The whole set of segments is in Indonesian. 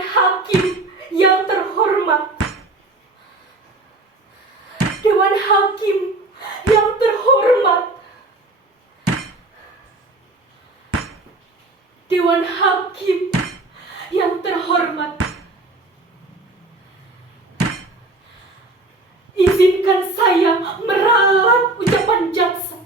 Dewan Hakim yang terhormat, Dewan Hakim yang terhormat, Dewan Hakim yang terhormat, izinkan saya meralat ucapan jaksa.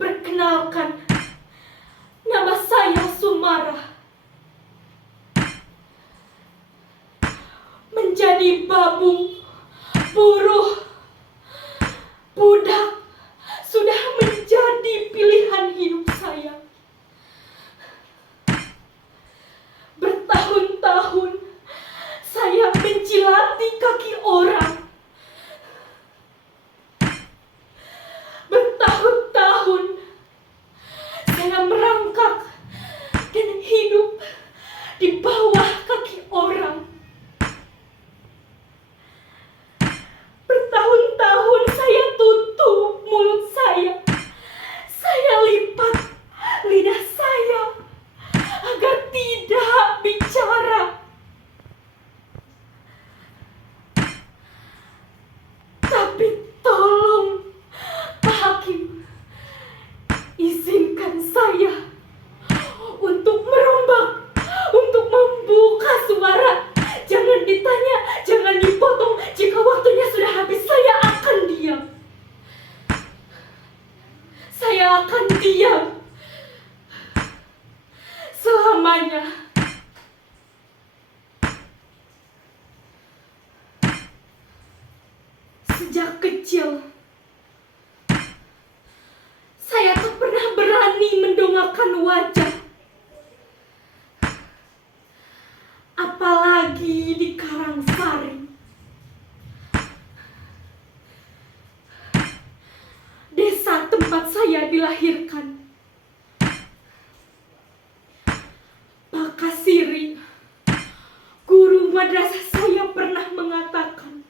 Perkenalkan, nama saya Sumarah. Menjadi babu, buruh, budak sudah menjadi pilihan hidup saya. Bertahun-tahun saya mencilati kaki orang. Bertahun-tahun saya merangkak dan hidup di bawah kaki orang. Bertahun-tahun saya tutup mulut saya. Saya lipat lidah saya agar tidak bicara. Tapi tolong, Pak Hakim, izinkan saya untuk merombak, untuk membuka suara. Jangan ditanya, jangan dipotong. Jika waktunya sudah habis, saya akan diam. Saya akan diam selamanya. Sejak kecil, saya tak pernah berani mendongakkan wajah. Apalagi di Karangsari. Desa tempat saya dilahirkan. Pak Kasiri, guru madrasah saya, pernah mengatakan,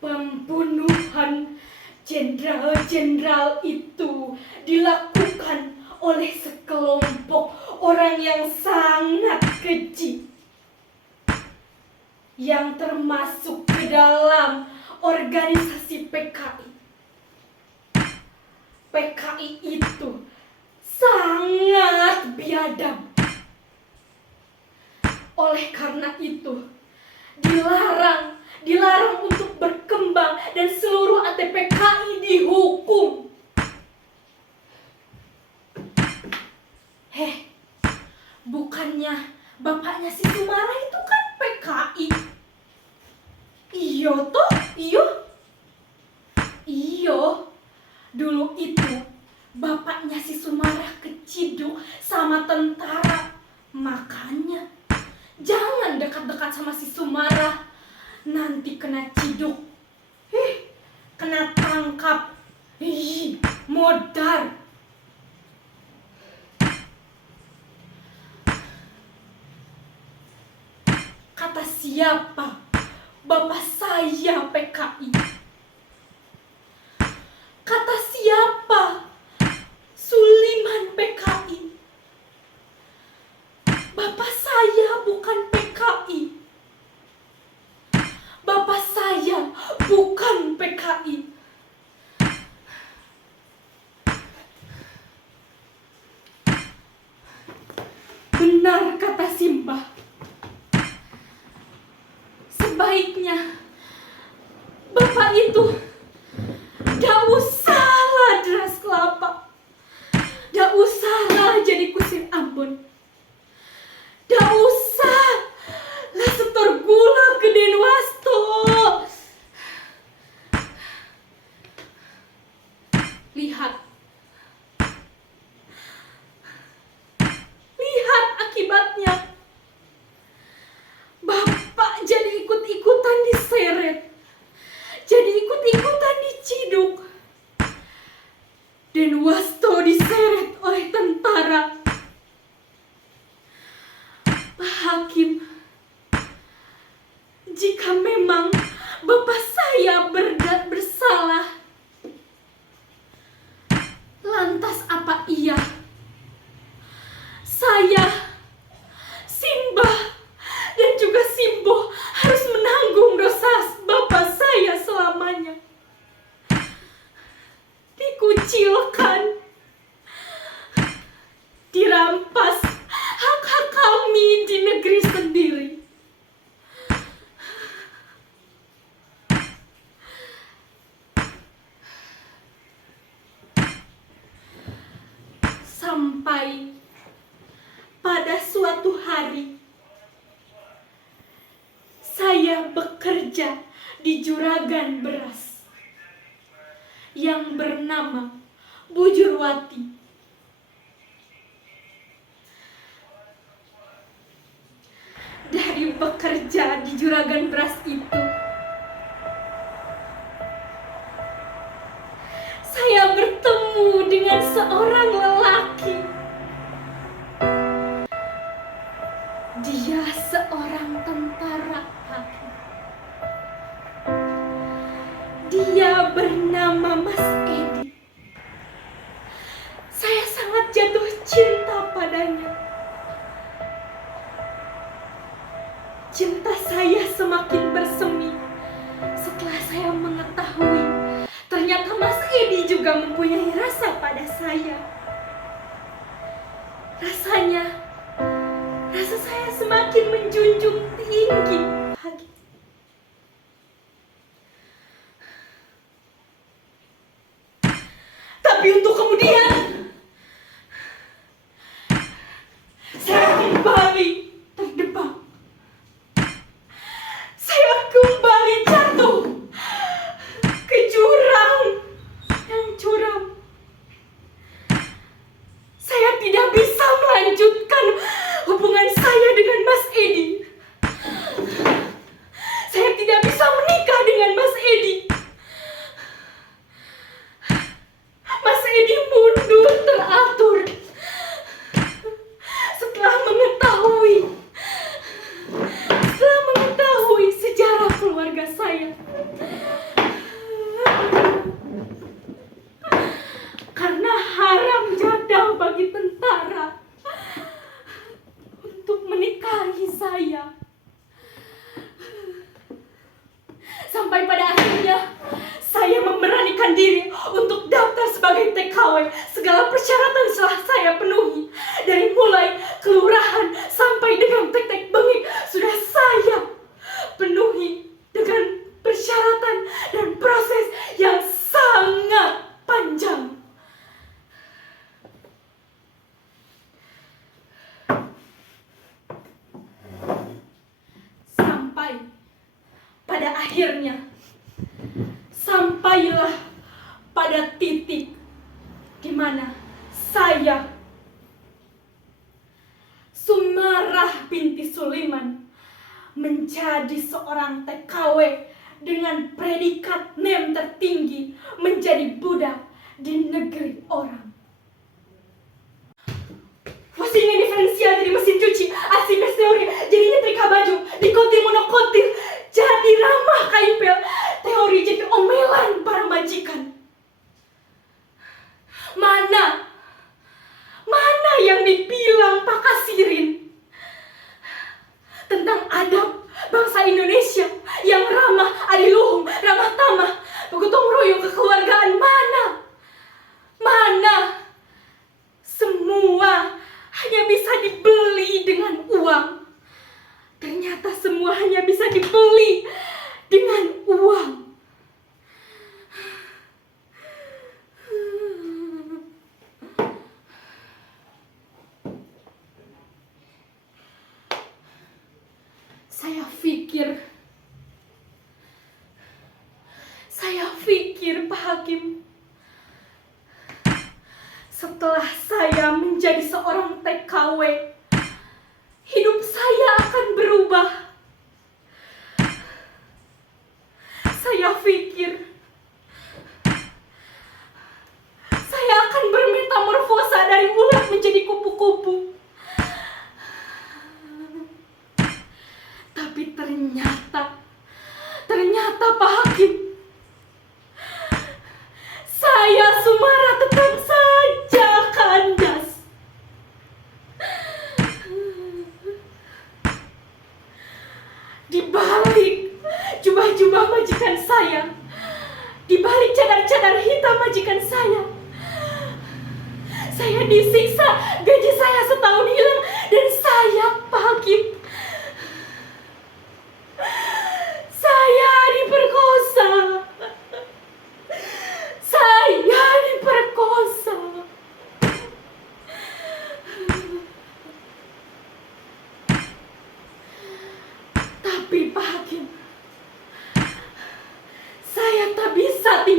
pembunuhan jenderal-jenderal itu dilakukan oleh sekelompok orang yang sangat keji, yang termasuk ke dalam organisasi PKI. PKI itu sangat biadab. Oleh karena itu, dilarang untuk berkembang dan seluruh ATPKI dihukum. Bukannya bapaknya si Sumarah itu kan PKI? Iyo toh, iyo. Dulu itu bapaknya si Sumarah keciduk sama tentara. Makanya jangan dekat-dekat sama si Sumarah. Nanti kena ciduk. Kena tangkap. Modar. Kata siapa? Bapak saya PKI. Kata siapa? Suliman PKI. Bapak saya bukan PKI. Bapak saya bukan PKI. Benar kata Simbah. Sebaiknya Bapak itu gak usahlah deras kelapa, gak usahlah jadi kusir Ambon, gak usahlah setor gula ke Denwasto. Lihat akibatnya. Bapak jadi ikut-ikutan diseret, jadi ikut-ikutan diciduk. Denwasto diseret oleh tentara. Pak Hakim, jika memang bapak saya bersalah, lantas apa iya Sampai pada suatu hari saya bekerja di juragan beras yang bernama Bu Jurwati. Dari bekerja di juragan beras itu, saya bertemu dengan seorang lelaki. Dia seorang tentara, Pak. Dia bernama Mas Edi. Saya sangat jatuh cinta padanya. Cinta saya semakin bersemi setelah saya mengetahui ternyata Mas Edi juga mempunyai rasa pada saya. Rasa saya semakin menjunjung tinggi. Tapi untuk kemudian saya kembali terjebak. Saya kembali jatuh ke jurang yang curam. Saya tidak bisa melanjutkan hubungan saya dengan Mas Edi. Saya tidak bisa menikah dengan Mas Edi. Mas Edi mundur teratur setelah mengetahui sejarah keluarga saya. Karena haram jadah bagi tentara untuk menikahi saya. Sampai pada akhirnya saya memberanikan diri untuk daftar sebagai TKW. Segala persyaratan telah saya penuhi. Dari mulai kelurahan sampai dengan tek-tek bengik sudah saya penuhi dengan persyaratan dan proses yang sangat panjang. Sampai pada akhirnya sampailah pada titik di mana saya, Sumarah binti Sulaiman, menjadi seorang TKW dengan predikat NEM tertinggi, menjadi budak di negeri orang. Fungsinya diferensial jadi mesin cuci, asibes teori, jadi nyetrika baju, dikotil monokotil, jadi ramah kaipel, teori jadi omelan para majikan. Mana yang dibilang Pak Kasirin tentang adab bangsa Indonesia yang ramah adiluhung, ramah tamah, bergotong royong kekeluargaan? Mana? Semua hanya bisa dibeli dengan uang. Ternyata semua hanya bisa dibeli dengan uang. Saya pikir Pak Hakim, setelah saya menjadi seorang TKW, hidup saya akan berubah. Saya pikir saya akan bermetamorfosa dari ulat menjadi kupu-kupu. Tapi ternyata Pak Hakim, saya Sumarah tetap saja kandas. Di balik jubah-jubah majikan saya, di balik cadar-cadar hitam majikan saya disiksa, gaji saya setahun hilang, dan saya, Pak Hakim, saya diperkosa.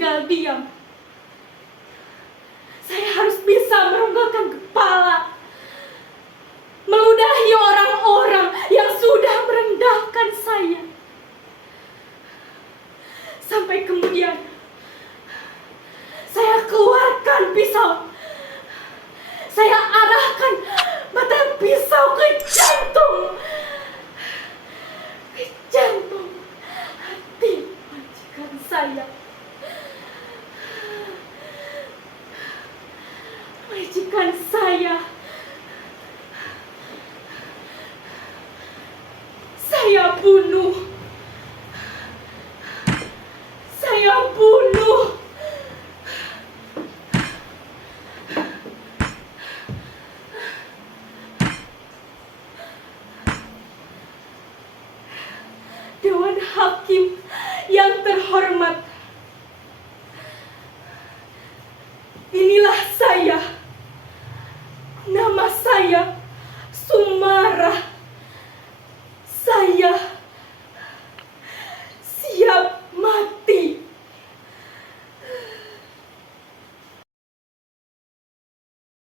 tinggal diam. Saya harus bisa meronggolkan kepala, meludahi orang-orang yang sudah merendahkan saya. Sampai kemudian saya keluarkan pisau. Saya arahkan mata pisau ke jantung. Ke jantung hati majikan saya. Majikan saya bunuh. Saya bunuh. Dewan Hakim yang terhormat,